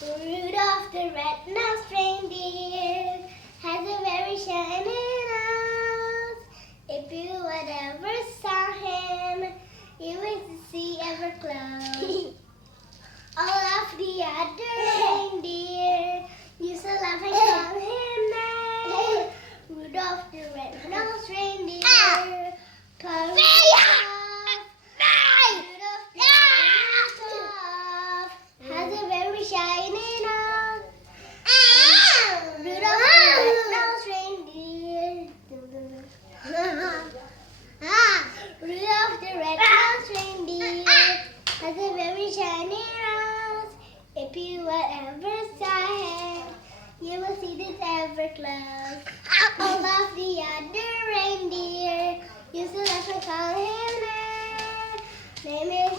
Rudolph the red-nosed reindeer has a very shiny nose. If you would ever saw him, you would see ever close. All of the other reindeer used to laugh and call him name. Rudolph the red-nosed reindeer. Called has a very shiny nose. Rudolph the red-nosed reindeer. Rudolph the red-nosed reindeer has a very shiny nose. If you would ever saw him, you will see this ever close. All of the other reindeer used to laugh and call him name. Name is